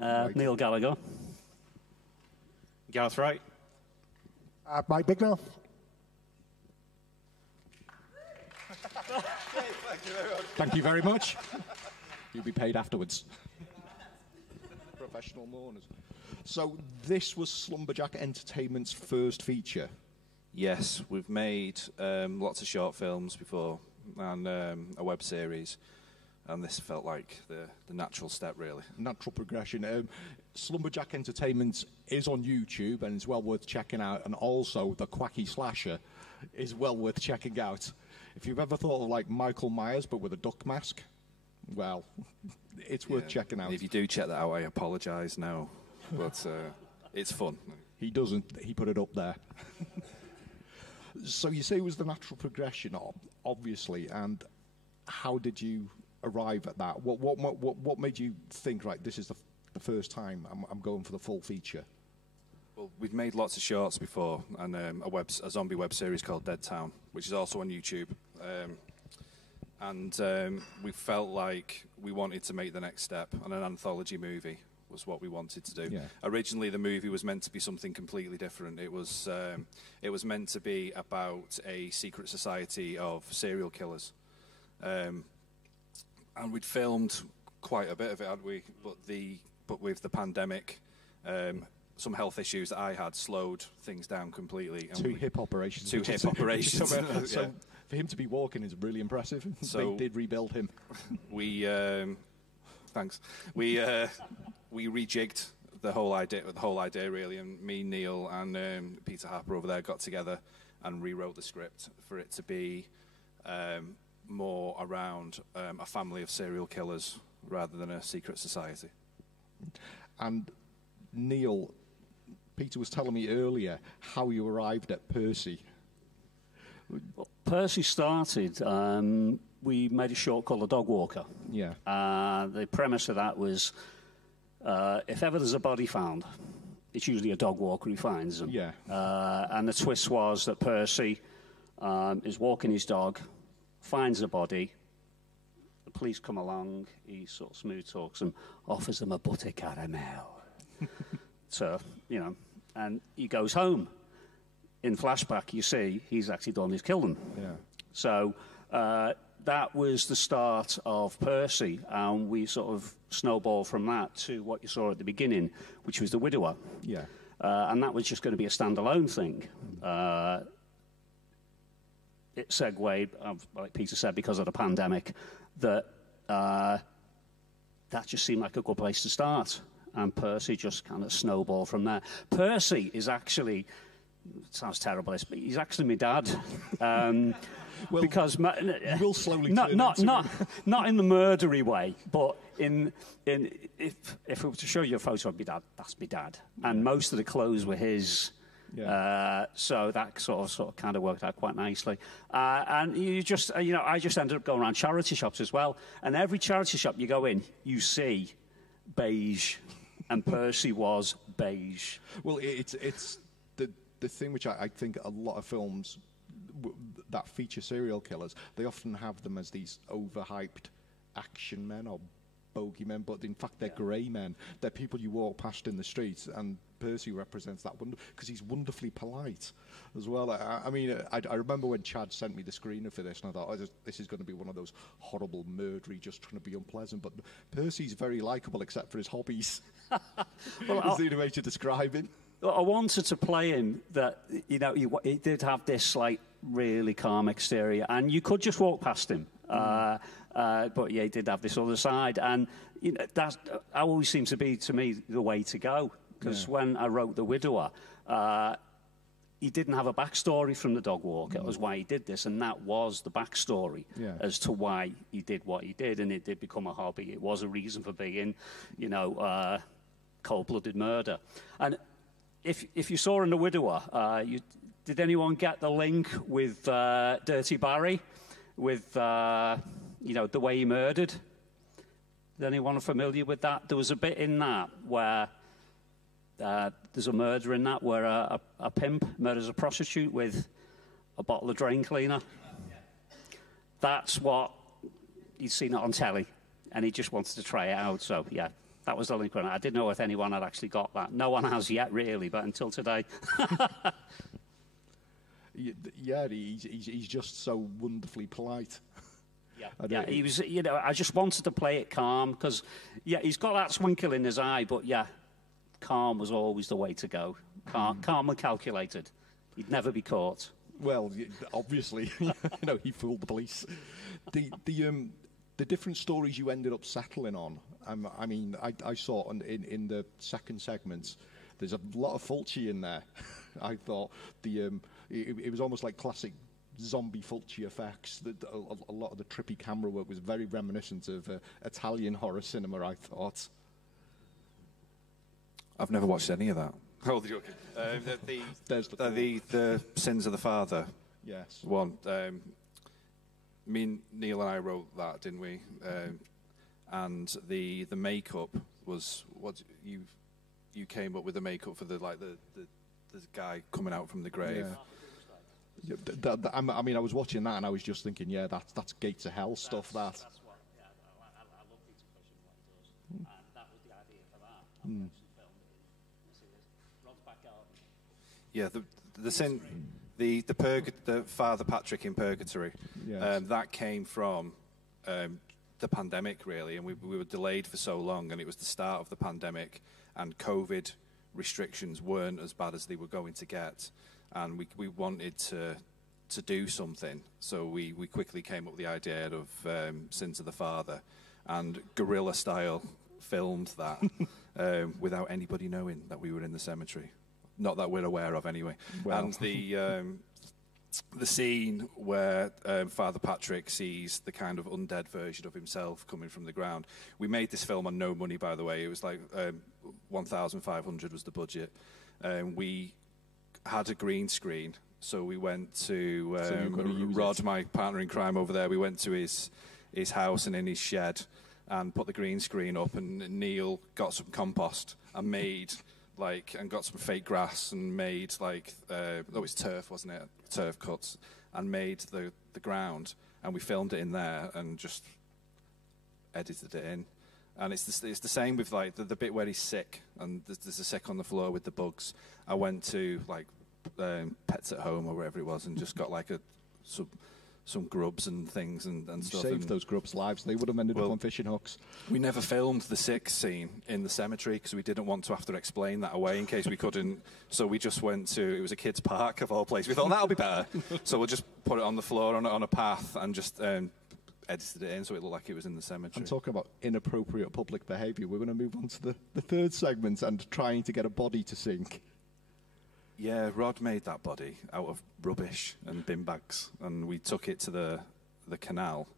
Right. Neil Gallagher. Gareth Wright. Mike Bignell. Thank you very much. You'll be paid afterwards. Professional mourners. So this was Slumberjack Entertainment's first feature? Yes, we've made lots of short films before and a web series, and this felt like the natural step, really. Natural progression. Slumberjack Entertainment is on YouTube and it's well worth checking out, and also the Quacky Slasher is well worth checking out. If you've ever thought of like Michael Myers but with a duck mask, well, it's worth checking out. If you do check that out, I apologise now, but it's fun. He doesn't. He put it up there. So you say it was the natural progression, obviously, and how did you arrive at that? What made you think, right, this is the first time I'm going for the full feature? Well, we've made lots of shorts before, and a zombie web series called Dead Town, which is also on YouTube. We felt like we wanted to make the next step, and an anthology movie was what we wanted to do. Yeah. Originally, the movie was meant to be something completely different. It was meant to be about a secret society of serial killers. And we'd filmed quite a bit of it, hadn't we? But with the pandemic, some health issues that I had slowed things down completely. And Two hip operations. So for him to be walking is really impressive. So they did rebuild him. Thanks. We rejigged the whole idea really, and me, Neil, and Peter Harper over there got together and rewrote the script for it to be more around a family of serial killers rather than a secret society. And Neil, Peter was telling me earlier how you arrived at Percy. Well, Percy started, we made a short called The Dog Walker. Yeah. The premise of that was, if ever there's a body found, it's usually a dog walker who finds them. Yeah. And the twist was that Percy is walking his dog, finds a body, the police come along, he sort of smooth talks them, offers them a butter caramel. So, you know, and he goes home. In flashback, you see, he's actually done, he's killed them. Yeah. So that was the start of Percy, and we sort of snowballed from that to what you saw at the beginning, which was The Widower. Yeah. And that was just going to be a standalone thing. It segued, like Peter said, because of the pandemic, that just seemed like a good place to start. And Percy just kind of snowballed from there. Percy is actually, it sounds terrible, but he's actually my dad. Well, because we'll slowly not in the murdery way, but if we were to show you a photo of my dad, that's my dad, and most of the clothes were his. Yeah. So that sort of kind of worked out quite nicely. And I just ended up going around charity shops as well. And every charity shop you go in, you see beige, and Percy was beige. Well, it's the thing which I think a lot of films that feature serial killers, they often have them as these overhyped action men or bogeymen, but in fact they're grey men. They're people you walk past in the streets, and Percy represents that because he's wonderfully polite as well. I mean, I remember when Chad sent me the screener for this, and I thought, oh, this is going to be one of those horrible murdery, just trying to be unpleasant. But Percy's very likeable, except for his hobbies. Well, is the only way to describe him. I wanted to play him that, you know, he did have this like really calm exterior, and you could just walk past him. But yeah, he did have this other side, and you know, that always seems to be, to me, the way to go. Because when I wrote The Widower, he didn't have a backstory from the dog walker. It was why he did this, and that was the backstory as to why he did what he did, and it did become a hobby. It was a reason for being, you know, cold-blooded murder. And if you saw in The Widower, did anyone get the link with Dirty Barry, with you know, the way he murdered? Is anyone familiar with that? There was a bit in that where there's a murder in that where a pimp murders a prostitute with a bottle of drain cleaner. That's what he'd seen it on telly, and he just wanted to try it out. So yeah, That was Delinquent. I didn't know if anyone had actually got that. No one has yet, really, but until today. Yeah, he's just so wonderfully polite. Yeah, he was. You know, I just wanted to play it calm because, yeah, he's got that twinkle in his eye, but yeah, calm was always the way to go. Calm and calculated. He'd never be caught. Well, obviously, you know, he fooled the police. The different stories you ended up settling on. I mean, I saw in the second segment, there's a lot of Fulci in there. I thought it was almost like classic zombie Fulci effects. A lot of the trippy camera work was very reminiscent of Italian horror cinema, I thought. I've never watched any of that. Oh, the joking. The Sins of the Father. Yes. One. Me and Neil and I wrote that, didn't we? And the makeup was what you came up with the makeup for the guy coming out from the grave. Yeah. I mean, I was watching that and I was just thinking, yeah, that's Gates of Hell stuff. That. That's what. Yeah, I love Peter Cushing what he does, and that was the idea for that. And we filmed it. You see this Rod's back garden. Yeah, the Father Patrick in Purgatory. Yes. That came from the pandemic, really, and we were delayed for so long, and it was the start of the pandemic, and COVID restrictions weren't as bad as they were going to get. And we wanted to do something, so we quickly came up with the idea of Sins of the Father, and guerrilla style filmed that without anybody knowing that we were in the cemetery, not that we're aware of anyway. Well. And the scene where Father Patrick sees the kind of undead version of himself coming from the ground. We made this film on no money, by the way. It was like 1,500 was the budget. We had a green screen, so we went to Rod, my partner in crime over there. We went to his house and in his shed and put the green screen up, and Neil got some compost and made and got some fake grass and made it's turf, wasn't it? Turf cuts, and made the ground, and we filmed it in there and just edited it in. And it's the same with the bit where he's sick and there's a sick on the floor with the bugs. I went to Pets at Home or wherever it was and just got some grubs and things and stuff. You saved those grubs' lives. They would have ended up on fishing hooks. We never filmed the sick scene in the cemetery because we didn't want to have to explain that away in case we couldn't. So we just went to, it was a kids' park of all places. We thought that'll be better. So we'll just put it on the floor on a path and just edited it in so it looked like it was in the cemetery. I'm talking about inappropriate public behaviour. We're going to move on to the third segment and trying to get a body to sink. Yeah, Rod made that body out of rubbish and bin bags, and we took it to the canal,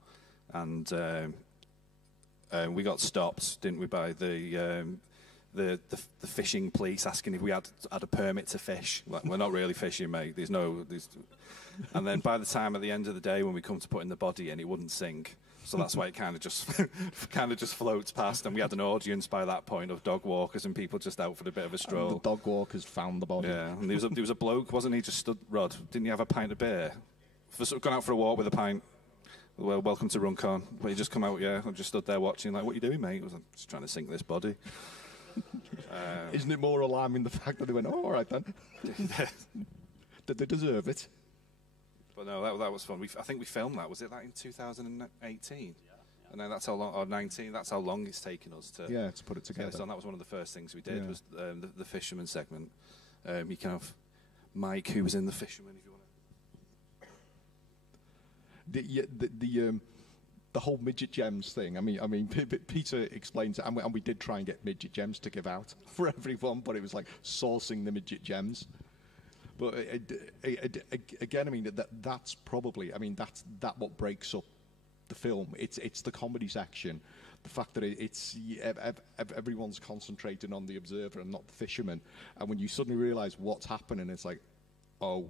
and we got stopped, didn't we, by the fishing police asking if we had a permit to fish. Like, we're not really fishing, mate. And then by the time at the end of the day when we come to put in the body in, it wouldn't sink. So that's why it kind of just floats past. And we had an audience by that point of dog walkers and people just out for a bit of a stroll. And the dog walkers found the body. Yeah, and there was a bloke, wasn't he? Just stood. Rod, didn't you have a pint of beer? Gone out for a walk with a pint. Well, welcome to Runcorn. But he just come out. Yeah, I just stood there watching. Like, what are you doing, mate? I was just trying to sink this body. Isn't it more alarming the fact that they went, oh, all right then? Did they deserve it? But no, that was fun. I think we filmed that. Was it that in 2018? Yeah. And then that's how long, or 19. That's how long it's taken us to put it together. So that was one of the first things we did was the fisherman segment. You can have Mike, who was in the fisherman, if you want to. The whole midget gems thing. I mean, Peter explains it, and we did try and get midget gems to give out for everyone, but it was like sourcing the midget gems. But again, I mean, that's probably, I mean, that's what breaks up the film. It's the comedy section, the fact that everyone's concentrating on the observer and not the fisherman, and when you suddenly realise what's happening, it's like, oh.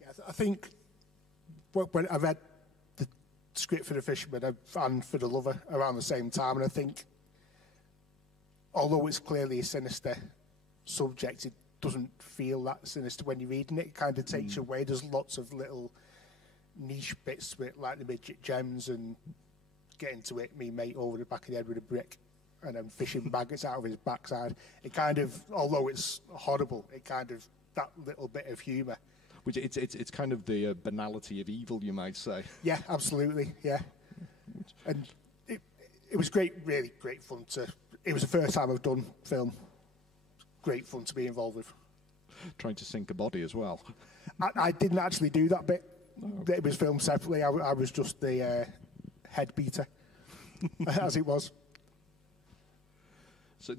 Yeah, I think when I read the script for the fisherman and for the lover around the same time, and I think, although it's clearly a sinister subject, it doesn't feel that sinister when you're reading it. It kind of takes you away. There's lots of little niche bits with, like the midget gems and getting to hit me mate over the back of the head with a brick. and then fishing maggots out of his backside. It kind of, although it's horrible, it kind of, that little bit of humour. Which it's kind of the banality of evil, you might say. Yeah, absolutely, yeah. And it was great, really great fun to... It was the first time I've done film. Great fun to be involved with. Trying to sink a body as well. I didn't actually do that bit. No. It was filmed separately. I was just the head beater, as it was. So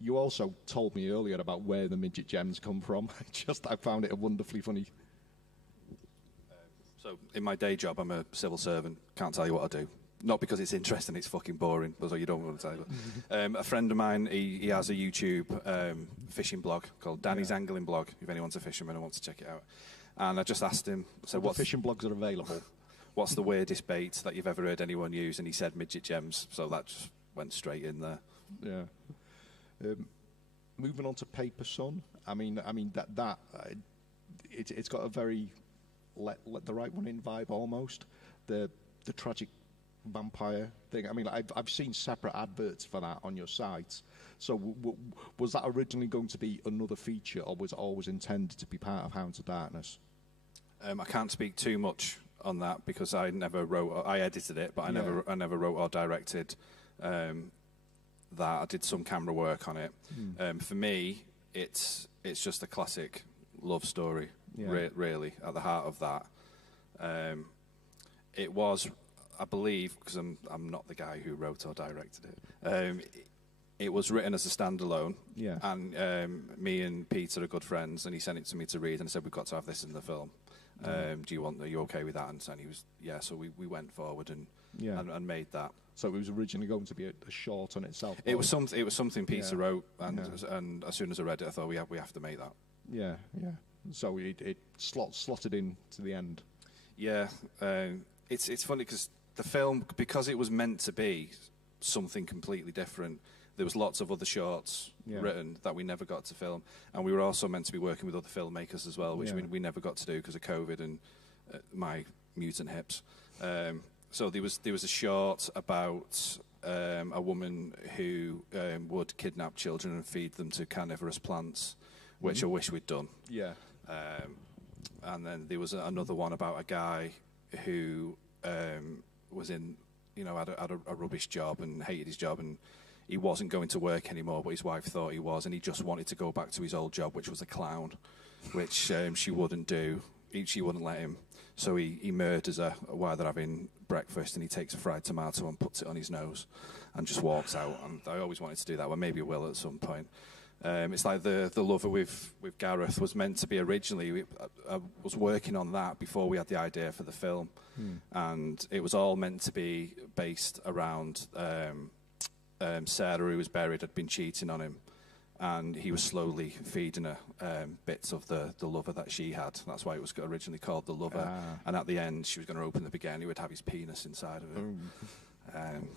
you also told me earlier about where the midget gems come from. I found it a wonderfully funny. So in my day job, I'm a civil servant. Can't tell you what I do. Not because it's interesting, it's fucking boring, so you don't want to tell you. A friend of mine, he has a YouTube fishing blog called Danny's Angling Blog, if anyone's a fisherman and wants to check it out. And I just asked him, so what fishing blogs are available? What's the weirdest bait that you've ever heard anyone use? And he said midget gems, so that just went straight in there. Yeah. Moving on to Paper Son. I mean it's got a very let the right one in vibe almost. The tragic vampire thing. I mean, I've seen separate adverts for that on your site. So was that originally going to be another feature, or was it always intended to be part of Hounds of Darkness? I can't speak too much on that because I never wrote. I edited it, but I never wrote or directed that. I did some camera work on it. For me, it's just a classic love story. Really, at the heart of that. It was. I believe, because I'm not the guy who wrote or directed it, it was written as a standalone. Yeah. And me and Peter are good friends, and he sent it to me to read, and I said, we've got to have this in the film. Are you okay with that? And he was, yeah, so we went forward and made that. So it was originally going to be a short on itself? It was something Peter wrote, and as soon as I read it, I thought, we have to make that. Yeah, yeah. So it slotted in to the end. Yeah. It's funny because the film, because it was meant to be something completely different, there was lots of other shorts written that we never got to film, and we were also meant to be working with other filmmakers as well, which we never got to do because of COVID and my mutant hips. So there was a short about a woman who would kidnap children and feed them to carnivorous plants, which I wish we'd done. Yeah. And then there was another one about a guy who was in, had a rubbish job and hated his job, and he wasn't going to work anymore, but his wife thought he was, and he just wanted to go back to his old job, which was a clown, which she wouldn't do. She wouldn't let him. So he murders her while they're having breakfast, and he takes a fried tomato and puts it on his nose and just walks out. And I always wanted to do that. Well, maybe I will at some point. It's like the Lover with Gareth was meant to be originally. I was working on that before we had the idea for the film. And it was all meant to be based around Sarah, who was buried, had been cheating on him, and he was slowly feeding her bits of the lover that she had. That's why it was originally called The Lover. And at the end, she was going to open the beginning, he would have his penis inside of it.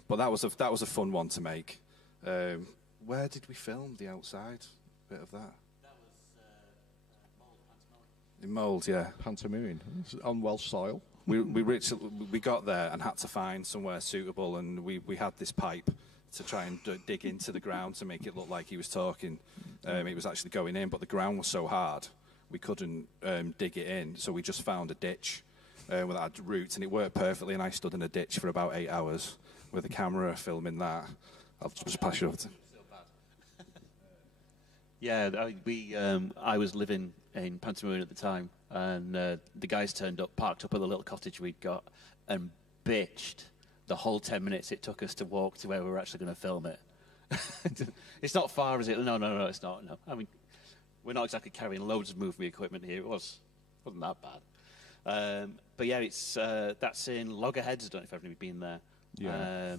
But that was a fun one to make. Where did we film the outside bit of that? That was Mould, yeah. Pantomime on Welsh soil. We got there and had to find somewhere suitable, and we had this pipe to try and dig into the ground to make it look like he was talking. It was actually going in, but the ground was so hard we couldn't dig it in, so we just found a ditch that had roots, and it worked perfectly, and I stood in a ditch for about 8 hours with a camera filming that. I'll just pass you over to... Yeah, I was living in Pantomime at the time, and the guys turned up, parked up at the little cottage we'd got, and bitched the whole 10 minutes it took us to walk to where we were actually going to film it. It's not far, is it? No, it's not. No, I mean, we're not exactly carrying loads of movie equipment here. It wasn't that bad. But yeah, it's that's in Loggerheads. I don't know if everybody's been there. Yeah.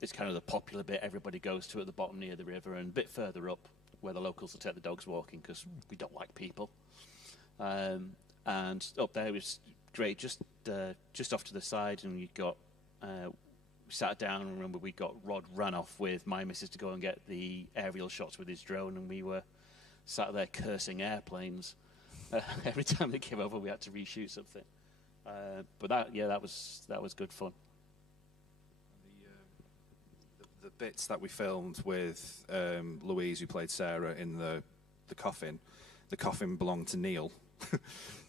It's kind of the popular bit everybody goes to at the bottom near the river, and a bit further up where the locals will take the dogs walking because we don't like people. And up there was great, just off to the side, and you got we sat down, and remember we got Rod ran off with my missus to go and get the aerial shots with his drone, and we were sat there cursing airplanes. Every time they came over, we had to reshoot something. But that was good fun. the bits that we filmed with Louise, who played Sarah, in the coffin belonged to Neil.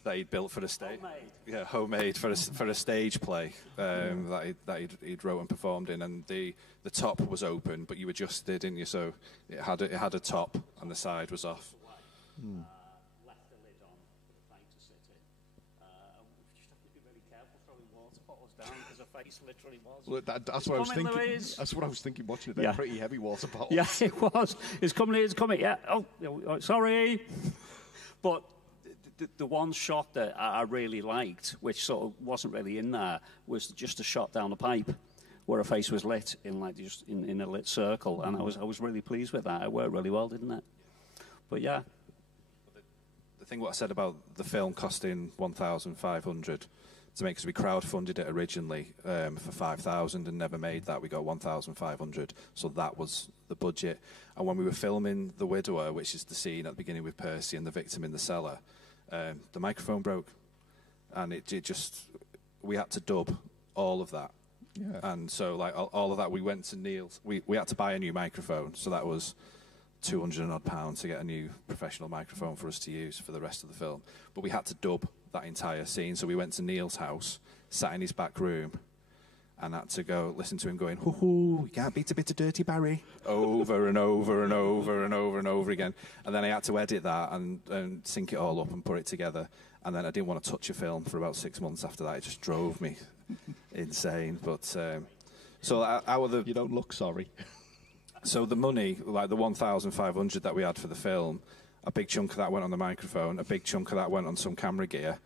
That he'd built for the stage. Yeah, homemade for a stage play that he'd wrote and performed in, and the top was open, but you adjusted it, didn't you? So it had a top, and the side was off. Left the lid on for the plane to sit in. We just have to be really careful throwing water bottles down because her face literally was. Well, that's what I was thinking. Louise. That's what I was thinking watching it. They're pretty heavy water bottles. Yeah, it was. It's coming. Yeah. Oh, sorry. But the one shot that I really liked, which sort of wasn't really in there, was just a shot down the pipe where her face was lit in a lit circle, and I was really pleased with that. It worked really well, didn't it? But yeah. The thing what I said about the film costing $1,500 to make, because we crowdfunded it originally for $5,000 and never made that. We got $1,500, so that was the budget. And when we were filming The Widower, which is the scene at the beginning with Percy and the victim in the cellar, the microphone broke, and it just, we had to dub all of that. Yeah. And so like all of that, we went to Neil's. We had to buy a new microphone, so that was £200 and odd to get a new professional microphone for us to use for the rest of the film. But we had to dub that entire scene, so we went to Neil's house, sat in his back room, and had to go listen to him going, hoo hoo, you can't beat a bit of Dirty Barry, over and over and over and over and over again. And then I had to edit that and sync it all up and put it together. And then I didn't want to touch a film for about 6 months after that. It just drove me insane. But so out of the... You don't look sorry. So the money, like the $1,500 that we had for the film, a big chunk of that went on the microphone, a big chunk of that went on some camera gear.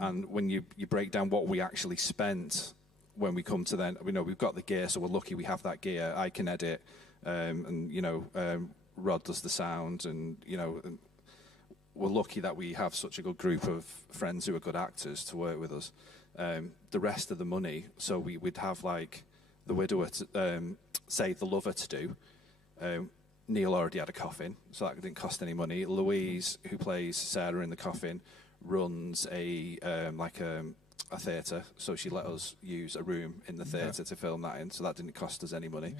And when you break down what we actually spent, when we come to then, we've got the gear, so we're lucky we have that gear. I can edit, and Rod does the sound, and and we're lucky that we have such a good group of friends who are good actors to work with us. The rest of the money, so we'd have like The Widower, Save the Lover to do. Neil already had a coffin, so that didn't cost any money. Louise, who plays Sarah in the coffin, runs a theatre, so she let us use a room in the theatre to film that in, so that didn't cost us any money.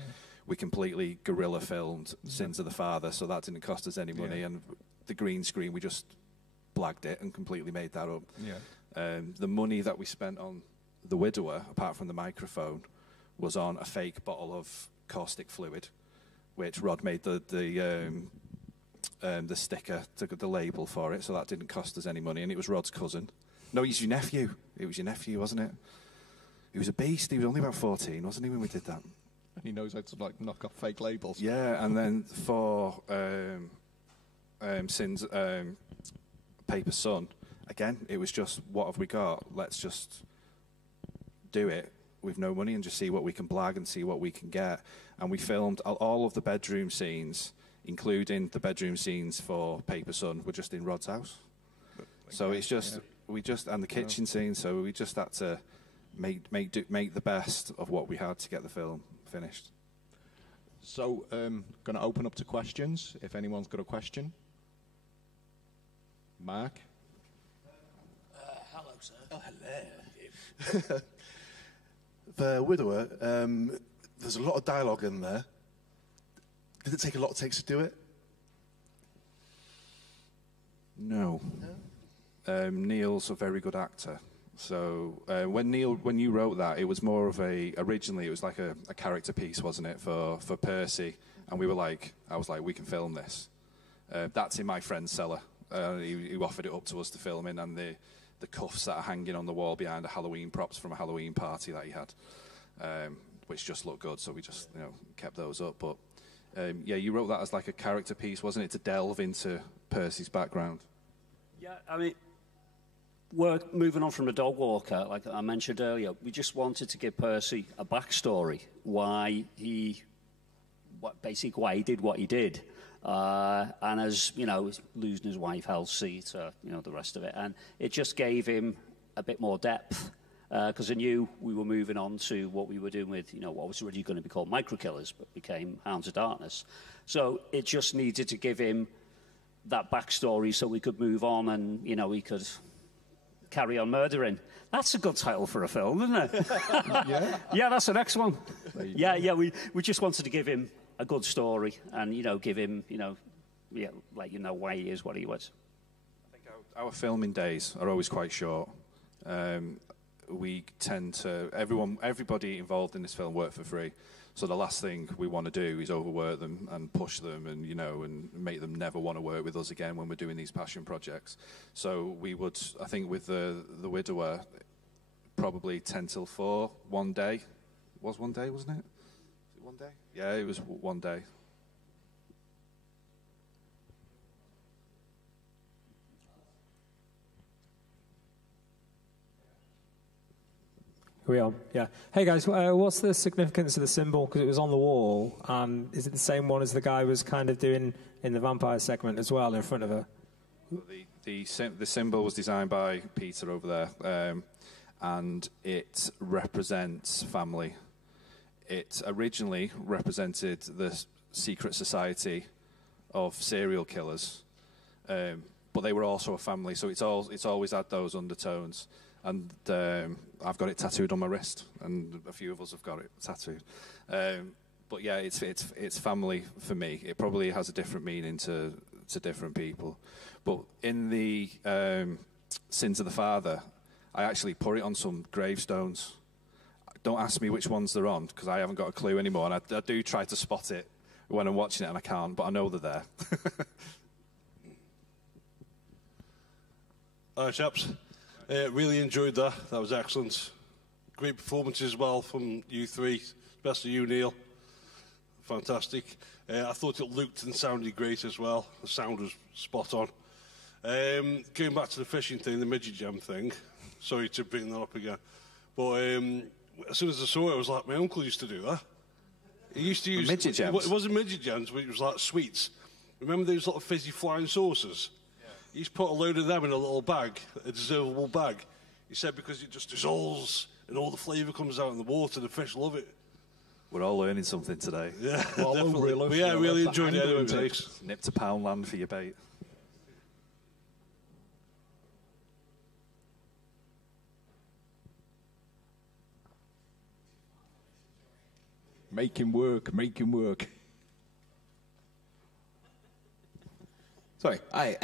We completely guerrilla filmed Sins of the Father, so that didn't cost us any money, and the green screen, we just blagged it and completely made that up. The money that we spent on The Widower, apart from the microphone, was on a fake bottle of caustic fluid, which Rod made the sticker, the label for it, so that didn't cost us any money, and it was Rod's cousin. No, he's your nephew. It was your nephew, wasn't it? He was a beast. He was only about 14, wasn't he, when we did that? And he knows how to like knock off fake labels. Yeah, and then for Sin's Paper Son, again, it was just, what have we got? Let's just do it with no money and just see what we can blag and see what we can get. And we filmed all of the bedroom scenes, including the bedroom scenes for Paper Son, were just in Rod's house. So it's just, and the kitchen scene, so we just had to make the best of what we had to get the film finished. So, going to open up to questions, if anyone's got a question. Mark? Hello, sir. Oh, hello. The Widower, there's a lot of dialogue in there. Did it take a lot of takes to do it? No. Neil's a very good actor. So when you wrote that, it was more of originally it was like a character piece, wasn't it, for Percy? And I was like, we can film this. That's in my friend's cellar. He offered it up to us to film in, and the cuffs that are hanging on the wall behind are Halloween props from a Halloween party that he had, which just looked good, so we just kept those up. But you wrote that as like a character piece, wasn't it, to delve into Percy's background? Yeah, I mean, we're moving on from the dog walker, like I mentioned earlier. We just wanted to give Percy a backstory, why he did what he did. And as, losing his wife, Elsie, to, the rest of it. And it just gave him a bit more depth, because I knew we were moving on to what we were doing with, what was really going to be called Micro Killers, but became Hounds of Darkness. So it just needed to give him that backstory so we could move on and, we could Carry On Murdering. That's a good title for a film, isn't it? Yeah. Yeah, that's the next one. Yeah, we just wanted to give him a good story and, give him, let you know why he is what he was. I think our filming days are always quite short. We tend to, everybody involved in this film work for free. So the last thing we want to do is overwork them and push them and, and make them never want to work with us again when we're doing these passion projects. So we would, I think with the Widower, probably 10 till 4, one day. It was one day, wasn't it? Was it one day? Yeah, it was one day. We are, yeah. Hey guys, what's the significance of the symbol? Because it was on the wall. Is it the same one as the guy was kind of doing in the vampire segment as well in front of her? The symbol was designed by Peter over there, and it represents family. It originally represented the secret society of serial killers, but they were also a family, so it's always had those undertones. And I've got it tattooed on my wrist, and a few of us have got it tattooed. But yeah, it's family for me. It probably has a different meaning to different people. But in the Sins of the Father, I actually put it on some gravestones. Don't ask me which ones they're on, because I haven't got a clue anymore. And I do try to spot it when I'm watching it, and I can't, but I know they're there. Hi, chaps. Really enjoyed that. That was excellent. Great performance as well from you three, especially you, Neil. Fantastic. I thought it looked and sounded great as well. The sound was spot on. Going back to the fishing thing, the midget jam thing. Sorry to bring that up again. But as soon as I saw it, I was like, my uncle used to do that. He used to use... Midget jams? It wasn't midget jams, but it was like sweets. Remember those little fizzy flying saucers? He's put a load of them in a little bag, a dissolvable bag. He said because it just dissolves and all the flavour comes out in the water, the fish love it. We're all learning something today. Yeah, Well, definitely. really, But yeah, I really enjoyed it anyway, angle thanks. Nip to Poundland for your bait. Make him work, make him work. Sorry. Hi.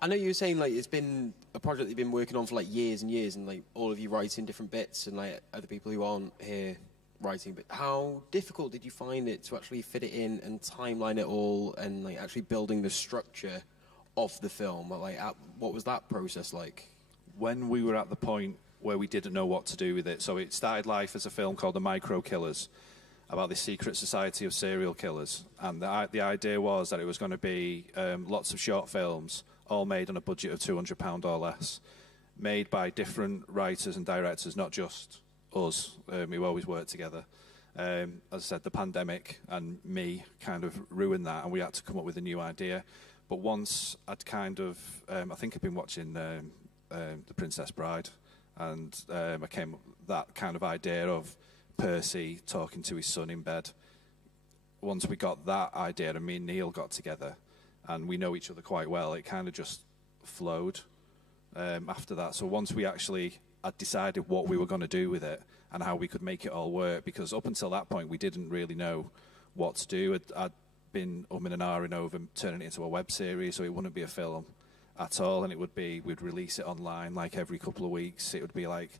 I know you were saying like it's been a project you've been working on for like years and years, and like all of you writing different bits, and like other people who aren't here writing. But how difficult did you find it to actually fit it in and timeline it all, and like actually building the structure of the film? Like, what was that process like? When we were at the point where we didn't know what to do with it, so it started life as a film called The Micro Killers, about this secret society of serial killers. And the idea was that it was going to be lots of short films, all made on a budget of £200 or less, made by different writers and directors, not just us, who always worked together. As I said, the pandemic and me kind of ruined that, and we had to come up with a new idea. But once I'd kind of, I think I'd been watching The Princess Bride, and I came up with that kind of idea of Percy talking to his son in bed. Once we got that idea, and me and Neil got together, and we know each other quite well, it kind of just flowed after that. So once we actually had decided what we were going to do with it and how we could make it all work, because up until that point we didn't really know what to do. I'd been umming and ahhing over turning it into a web series, so it wouldn't be a film at all, and it would be, we'd release it online like every couple of weeks. It would be like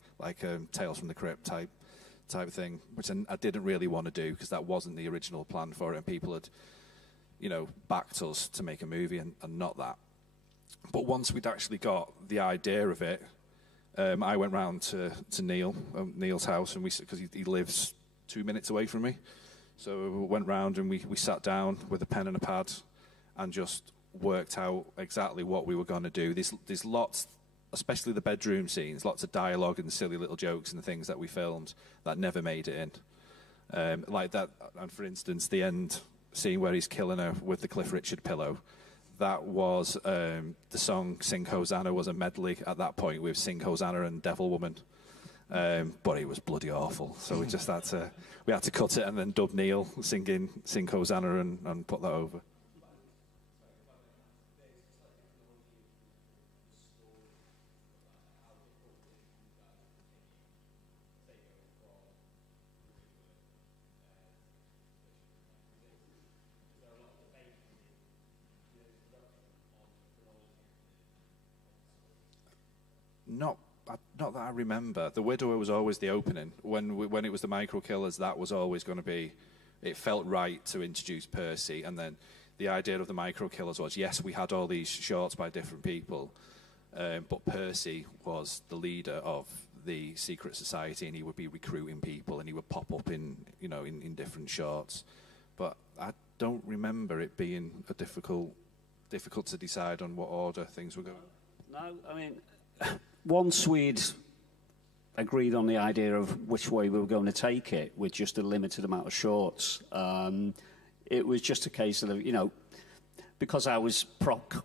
Tales from the Crypt type thing, which I didn't really want to do, because that wasn't the original plan for it, and people had, backed us to make a movie and not that. But once we'd actually got the idea of it, I went round to Neil's house, and because he lives 2 minutes away from me, so we went round and we sat down with a pen and a pad and just worked out exactly what we were going to do. There's lots, especially the bedroom scenes, lots of dialogue and silly little jokes and things that we filmed that never made it in. Like that, and for instance, the end scene where he's killing her with the Cliff Richard pillow, that was, the song Sing Hosanna was a medley at that point with Sing Hosanna and Devil Woman. But it was bloody awful, so we just had to cut it and then dub Neil singing Sing Hosanna and put that over. Not that I remember. The Widower was always the opening. When it was the Micro Killers, that was always going to be. It felt right to introduce Percy, and then the idea of the Micro Killers was, yes, we had all these shorts by different people, but Percy was the leader of the secret society, and he would be recruiting people, and he would pop up in different shorts. But I don't remember it being a difficult to decide on what order things were going. No, I mean, once we'd agreed on the idea of which way we were going to take it with just a limited amount of shorts, it was just a case of, because I was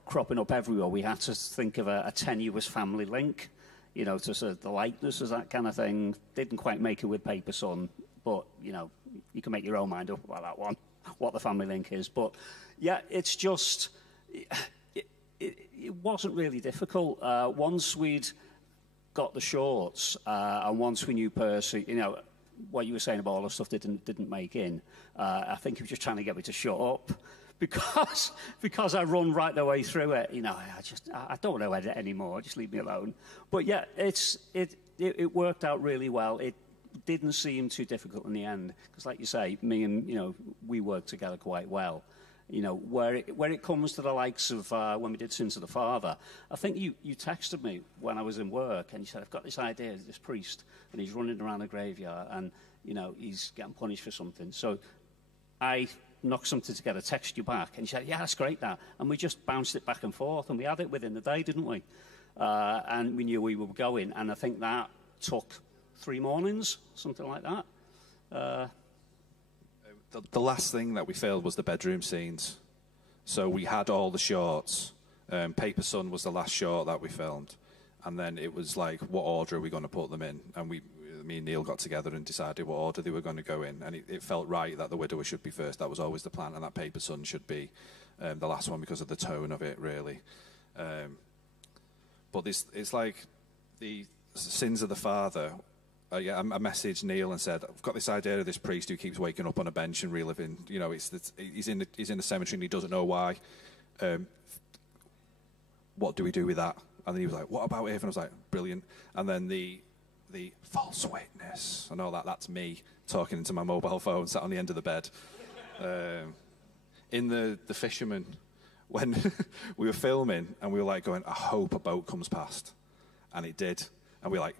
cropping up everywhere, we had to think of a tenuous family link, to sort of the likeness as that kind of thing. Didn't quite make it with Paper Son, but, you can make your own mind up about that one, what the family link is. But, yeah, it's just, it wasn't really difficult. Once we'd got the shorts, and once we knew Percy, what you were saying about all the stuff that didn't make in, I think he was just trying to get me to shut up because I run right the way through it. I don't want to edit anymore. Just leave me alone. But yeah, it worked out really well. It didn't seem too difficult in the end because, like you say, me and we worked together quite well. Where it comes to the likes of when we did Sins of the Father, I think you texted me when I was in work and you said, I've got this idea, this priest, and he's running around a graveyard and, he's getting punished for something. So I knocked something together, texted you back, and you said, yeah, that's great, that. And we just bounced it back and forth, and we had it within the day, didn't we? And we knew we were going, and I think that took 3 mornings, something like that. The last thing that we filmed was the bedroom scenes. So we had all the shorts. Paper Son was the last short that we filmed. And then it was like, what order are we going to put them in? And me and Neil got together and decided what order they were going to go in. And it felt right that the Widower should be first. That was always the plan. And that Paper Son should be the last one because of the tone of it, really. But it's like the Sins of the Father. I messaged Neil and said, I've got this idea of this priest who keeps waking up on a bench and reliving. He's in the cemetery and he doesn't know why. What do we do with that? And then he was like, what about if? And I was like, brilliant. And then the false witness and all that, that's me talking into my mobile phone, sat on the end of the bed. In the Fisherman, when we were filming and we were like going, I hope a boat comes past. And it did. And we were like,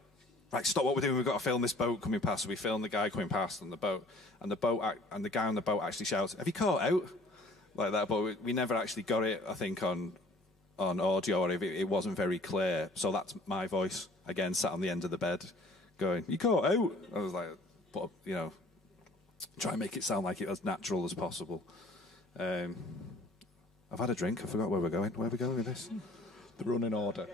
right, stop what we're doing. We've got to film this boat coming past. So we filmed the guy coming past on the boat, and the guy on the boat actually shouts, "Have you caught out?" Like that. But we never actually got it, I think, on audio, or if it wasn't very clear. So that's my voice again, sat on the end of the bed, going, "You caught out?" I was like, but try and make it sound like it as natural as possible. I've had a drink. I forgot where we're going. Where are we going with this? The running order.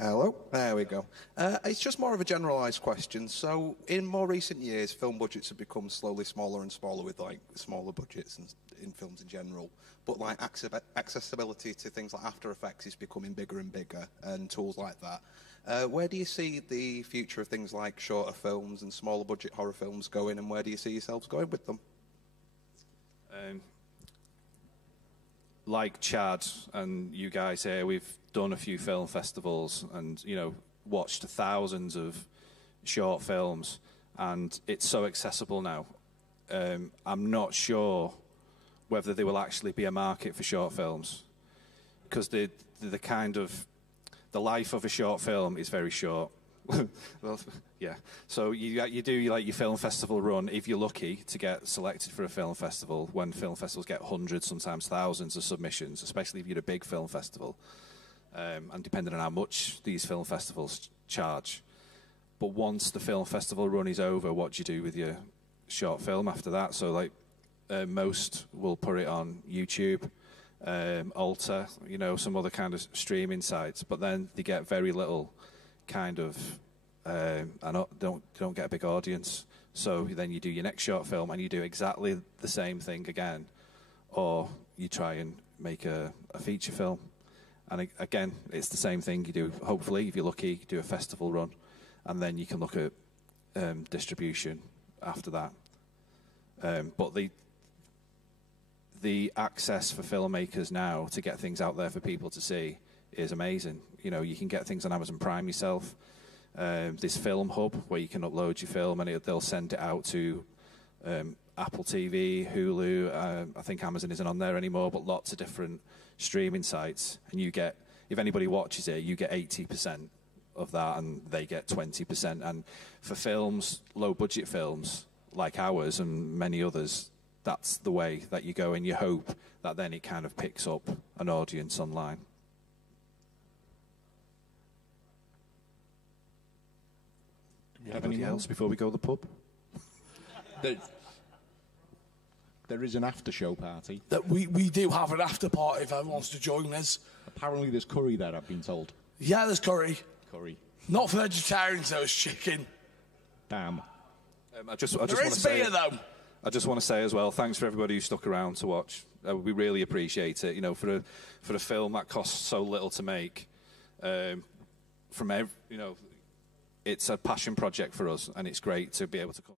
Hello, there we go. It's just more of a generalised question. So, in more recent years, film budgets have become slowly smaller and smaller with like smaller budgets and in films in general. But like accessibility to things like After Effects is becoming bigger and bigger, and tools like that. Where do you see the future of things like shorter films and smaller budget horror films going, and where do you see yourselves going with them? Like Chad and you guys here, we've done a few film festivals and, watched thousands of short films, and it's so accessible now. I'm not sure whether there will actually be a market for short films, because the life of a short film is very short. Well, yeah. So you do like your film festival run, if you're lucky to get selected for a film festival, when film festivals get hundreds, sometimes thousands of submissions, especially if you're a big film festival, and depending on how much these film festivals charge. But once the film festival run is over, what do you do with your short film after that? So like most will put it on YouTube, Alta, some other kind of streaming sites, but then they get very little kind of don't get a big audience. So then you do your next short film and you do exactly the same thing again, or you try and make a feature film, and again it's the same thing. You do, hopefully if you're lucky, you do a festival run, and then you can look at distribution after that. But the access for filmmakers now to get things out there for people to see is amazing. You know, you can get things on Amazon Prime yourself. This film hub where you can upload your film and they'll send it out to Apple TV, Hulu. I think Amazon isn't on there anymore, but lots of different streaming sites. And you get, if anybody watches it, you get 80% of that, and they get 20%. And for films, low-budget films like ours and many others, that's the way that you go, and you hope that then it kind of picks up an audience online. Anybody else before we go to the pub? There is an after-show party. We do have an after party if anyone wants to join us. Apparently there's curry there, I've been told. Yeah, there's curry. Curry. Not for vegetarians, though, it's chicken. Damn. I just There want is to say, beer, though. I just want to say as well, thanks for everybody who stuck around to watch. We really appreciate it. You know, for a film that costs so little to make, it's a passion project for us, and it's great to be able to come.